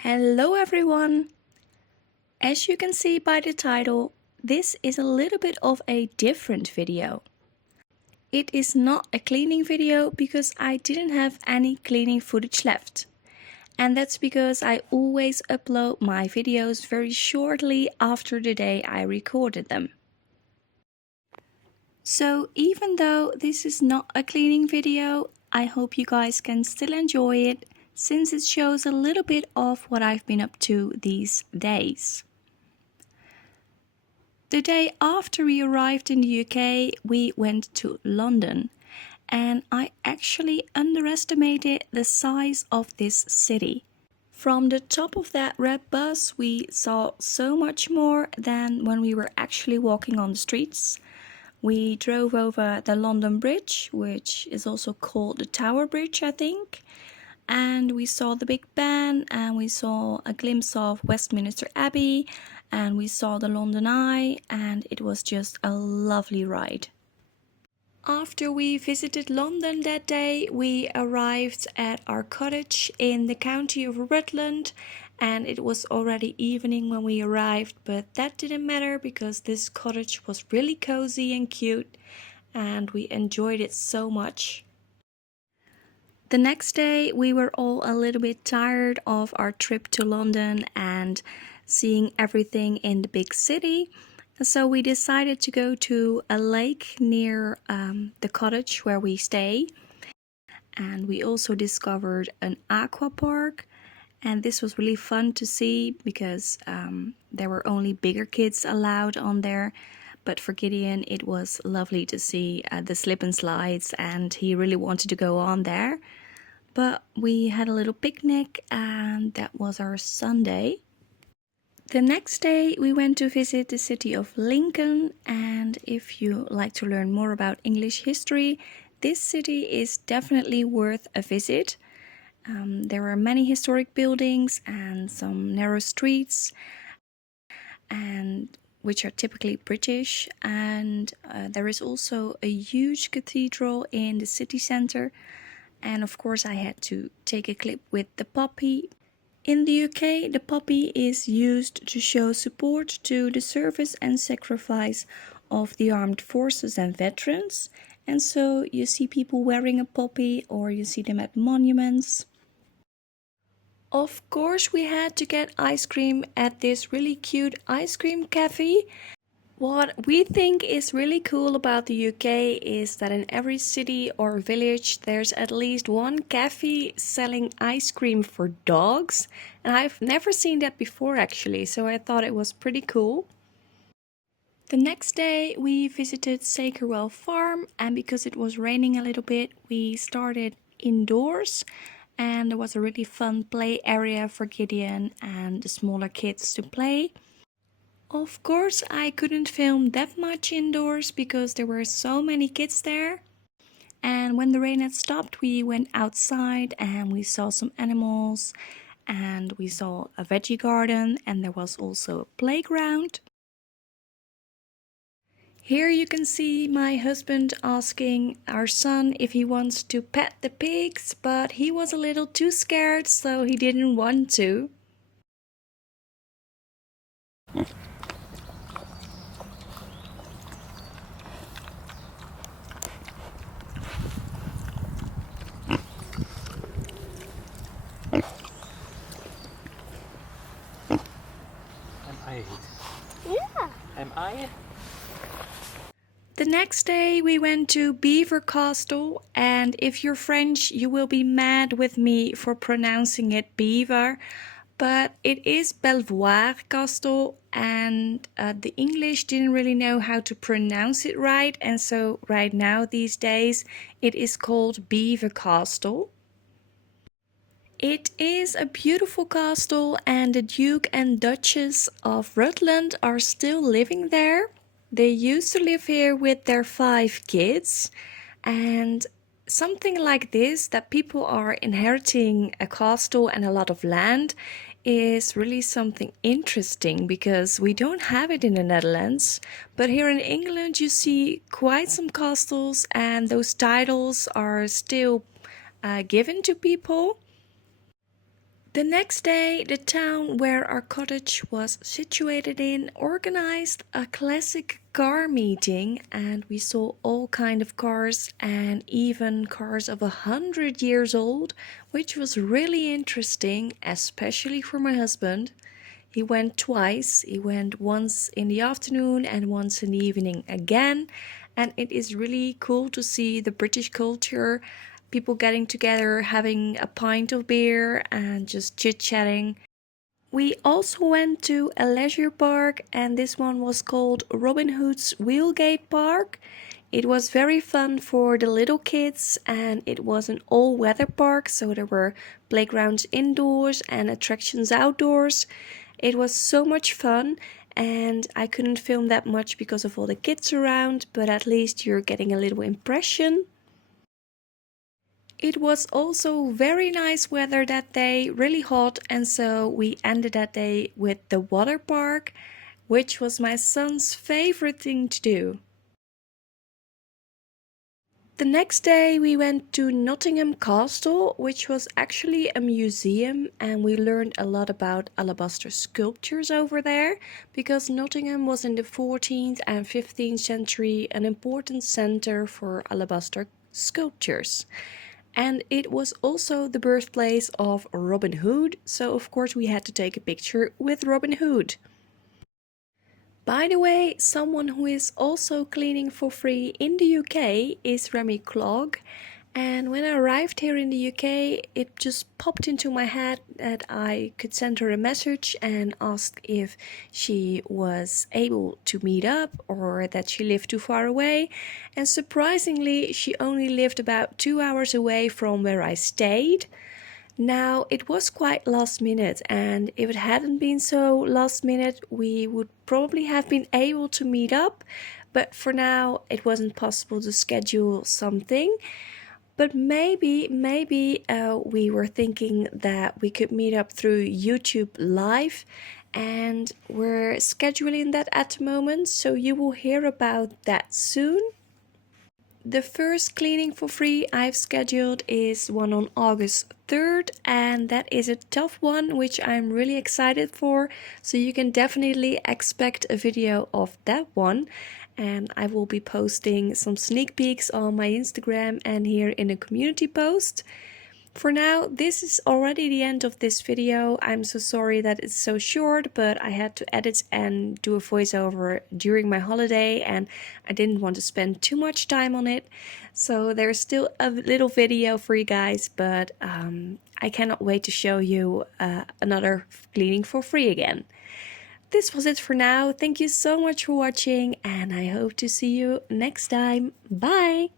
Hello everyone! As you can see by the title, this is a little bit of a different video. It is not a cleaning video because I didn't have any cleaning footage left. And that's because I always upload my videos very shortly after the day I recorded them. So even though this is not a cleaning video, I hope you guys can still enjoy it, since it shows a little bit of what I've been up to these days. The day after we arrived in the UK, we went to London, and I actually underestimated the size of this city. From the top of that red bus, we saw so much more than when we were actually walking on the streets. We drove over the London Bridge, which is also called the Tower Bridge, I think. And we saw the Big Ben, and we saw a glimpse of Westminster Abbey, and we saw the London Eye, and it was just a lovely ride. After we visited London that day, we arrived at our cottage in the county of Rutland, and it was already evening when we arrived, but that didn't matter because this cottage was really cozy and cute, and we enjoyed it so much. The next day we were all a little bit tired of our trip to London and seeing everything in the big city. So we decided to go to a lake near the cottage where we stay. And we also discovered an aqua park. And this was really fun to see because there were only bigger kids allowed on there. But for Gideon, it was lovely to see the slip and slides, and he really wanted to go on there. But we had a little picnic, and that was our Sunday. The next day we went to visit the city of Lincoln, and if you like to learn more about English history, this city is definitely worth a visit. There are many historic buildings and some narrow streets, and which are typically British, and there is also a huge cathedral in the city center. And of course I had to take a clip with the poppy. In the UK, the poppy is used to show support to the service and sacrifice of the armed forces and veterans. And so you see people wearing a poppy, or you see them at monuments. Of course we had to get ice cream at this really cute ice cream cafe. What we think is really cool about the UK is that in every city or village there's at least one cafe selling ice cream for dogs. And I've never seen that before actually, so I thought it was pretty cool. The next day we visited Sewell farm, and because it was raining a little bit, we started indoors. And there was a really fun play area for Gideon and the smaller kids to play. Of course, I couldn't film that much indoors because there were so many kids there. And when the rain had stopped, we went outside and we saw some animals, and we saw a veggie garden, and there was also a playground. Here you can see my husband asking our son if he wants to pet the pigs, but he was a little too scared, so he didn't want to. Am I? The next day we went to Belvoir Castle, and if you're French you will be mad with me for pronouncing it Belvoir, but it is Belvoir Castle, and the English didn't really know how to pronounce it right, and so right now these days it is called Belvoir Castle. It is a beautiful castle, and the Duke and Duchess of Rutland are still living there. They used to live here with their 5 kids, and something like this, that people are inheriting a castle and a lot of land, is really something interesting because we don't have it in the Netherlands. But here in England you see quite some castles, and those titles are still given to people. The next day, the town where our cottage was situated in organized a classic car meeting, and we saw all kind of cars and even cars of 100 years old, which was really interesting, especially for my husband. He went twice. He went once in the afternoon and once in the evening again, and it is really cool to see the British culture, people getting together, having a pint of beer and just chit-chatting. We also went to a leisure park, and this one was called Robin Hood's Wheelgate Park. It was very fun for the little kids, and it was an all-weather park, so there were playgrounds indoors and attractions outdoors. It was so much fun, and I couldn't film that much because of all the kids around, but at least you're getting a little impression. It was also very nice weather that day, really hot, and so we ended that day with the water park, which was my son's favorite thing to do. The next day we went to Nottingham Castle, which was actually a museum, and we learned a lot about alabaster sculptures over there, because Nottingham was in the 14th and 15th century an important center for alabaster sculptures. And it was also the birthplace of Robin Hood, so of course we had to take a picture with Robin Hood. By the way, someone who is also cleaning for free in the UK is Remi, and when I arrived here in the UK, it just popped into my head that I could send her a message and ask if she was able to meet up or that she lived too far away. And surprisingly, she only lived about 2 hours away from where I stayed. Now, it was quite last minute, and if it hadn't been so last minute, we would probably have been able to meet up. But for now, it wasn't possible to schedule something. But maybe we were thinking that we could meet up through YouTube Live, and we're scheduling that at the moment, so you will hear about that soon. The first cleaning for free I've scheduled is one on August 3rd, and that is a tough one, which I'm really excited for, so you can definitely expect a video of that one. And I will be posting some sneak peeks on my Instagram and here in a community post. For now, this is already the end of this video. I'm so sorry that it's so short, but I had to edit and do a voiceover during my holiday, and I didn't want to spend too much time on it. So there's still a little video for you guys, but I cannot wait to show you another cleaning for free again. This was it for now. Thank you so much for watching, and I hope to see you next time. Bye!